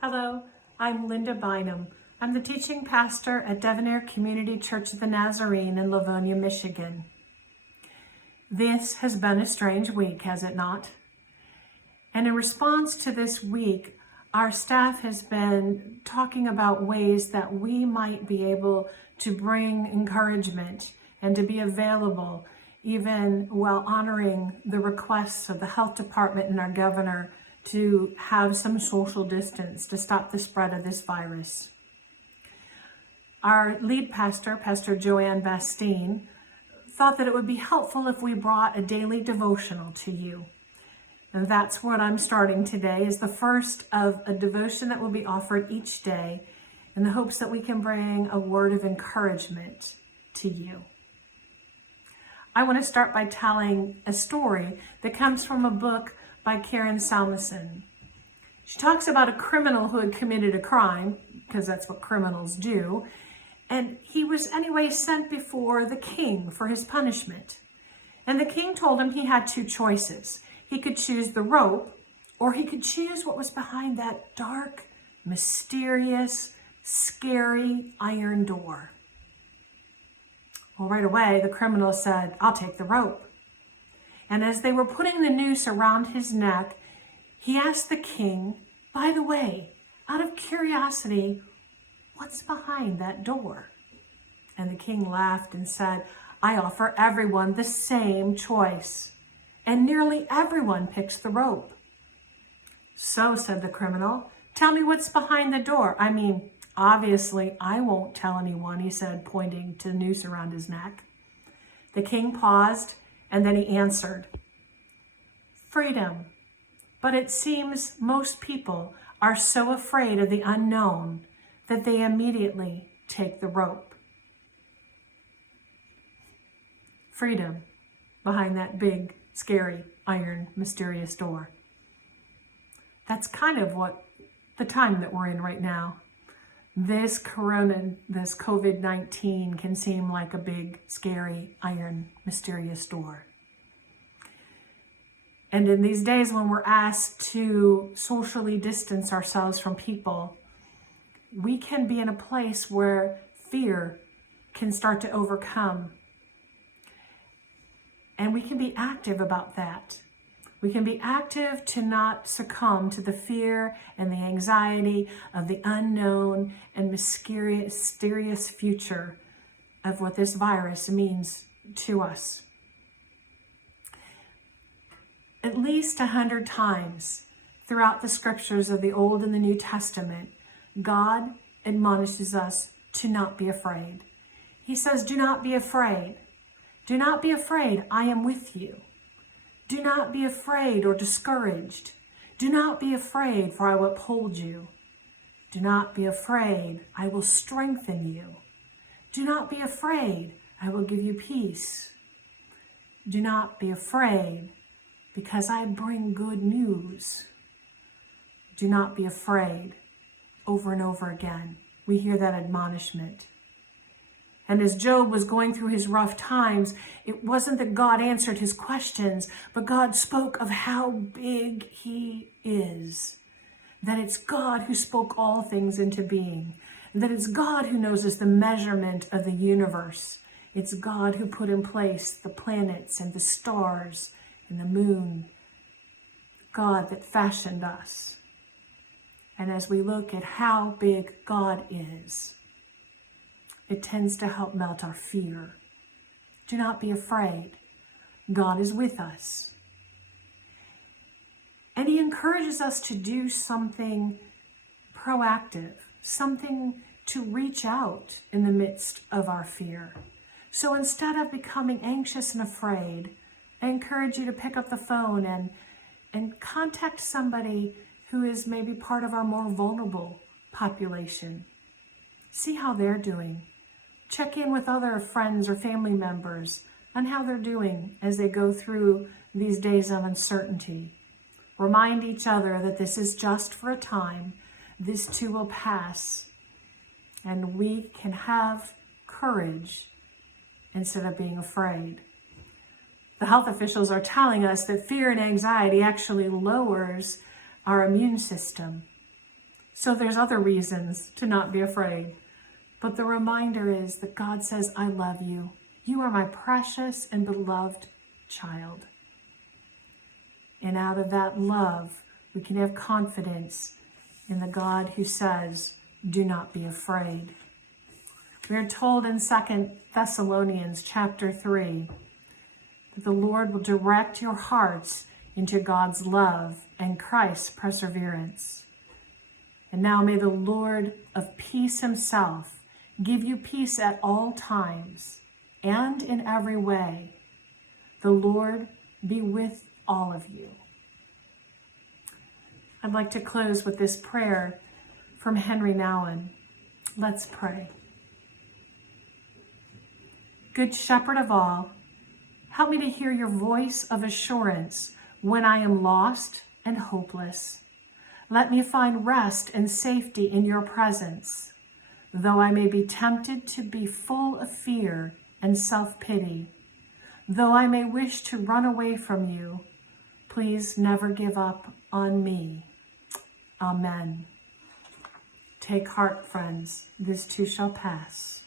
Hello, I'm Linda Bynum. I'm the teaching pastor at Devotional Community Church of the Nazarene in Livonia, Michigan. This has been a strange week, has it not? And in response to this week, our staff has been talking about ways that we might be able to bring encouragement and to be available, even while honoring the requests of the health department and our governor to have some social distance to stop the spread of this virus. Our lead pastor, Pastor Joanne Bastine, thought that it would be helpful if we brought a daily devotional to you. And that's what I'm starting today, is the first of a devotion that will be offered each day in the hopes that we can bring a word of encouragement to you. I want to start by telling a story that comes from a book by Karen Salmison. She talks about a criminal who had committed a crime, because that's what criminals do, and he was anyway sent before the king for his punishment. And the king told him he had two choices. He could choose the rope, or he could choose what was behind that dark, mysterious, scary iron door. Well, right away, the criminal said, "I'll take the rope." And as they were putting the noose around his neck, he asked the king, "By the way, out of curiosity, what's behind that door?" And the king laughed and said, "I offer everyone the same choice, and nearly everyone picks the rope." "So," said the criminal, "tell me what's behind the door. I mean, obviously, I won't tell anyone," he said, pointing to the noose around his neck. The king paused, and then he answered, "Freedom. But it seems most people are so afraid of the unknown that they immediately take the rope." Freedom behind that big, scary, iron, mysterious door. That's kind of what the time that we're in right now. This COVID-19 can seem like a big, scary, iron, mysterious door. And in these days when we're asked to socially distance ourselves from people, we can be in a place where fear can start to overcome. And we can be active about that. We can be active to not succumb to the fear and the anxiety of the unknown and mysterious future of what this virus means to us. At least 100 times throughout the scriptures of the Old and the New Testament, God admonishes us to not be afraid. He says, "Do not be afraid. Do not be afraid. I am with you. Do not be afraid or discouraged. Do not be afraid, for I will uphold you. Do not be afraid. I will strengthen you. Do not be afraid. I will give you peace. Do not be afraid, because I bring good news." Do not be afraid. Over and over again, we hear that admonishment. And as Job was going through his rough times, it wasn't that God answered his questions, but God spoke of how big he is. That it's God who spoke all things into being. That it's God who knows the measurement of the universe. It's God who put in place the planets and the stars and the moon. God that fashioned us. And as we look at how big God is, it tends to help melt our fear. Do not be afraid. God is with us. And he encourages us to do something proactive, something to reach out in the midst of our fear. So instead of becoming anxious and afraid, I encourage you to pick up the phone and contact somebody who is maybe part of our more vulnerable population. See how they're doing. Check in with other friends or family members on how they're doing as they go through these days of uncertainty. Remind each other that this is just for a time. This too will pass. And we can have courage instead of being afraid. The health officials are telling us that fear and anxiety actually lowers our immune system. So there's other reasons to not be afraid. But the reminder is that God says, I love you. You are my precious and beloved child. And out of that love, we can have confidence in the God who says, do not be afraid. We are told in 2 Thessalonians chapter 3 that the Lord will direct your hearts into God's love and Christ's perseverance. And now may the Lord of peace himself give you peace at all times and in every way. The Lord be with all of you. I'd like to close with this prayer from Henry Nouwen. Let's pray. Good Shepherd of all, help me to hear your voice of assurance when I am lost and hopeless. Let me find rest and safety in your presence. Though I may be tempted to be full of fear and self-pity, though I may wish to run away from you, please never give up on me. Amen. Take heart, friends, this too shall pass.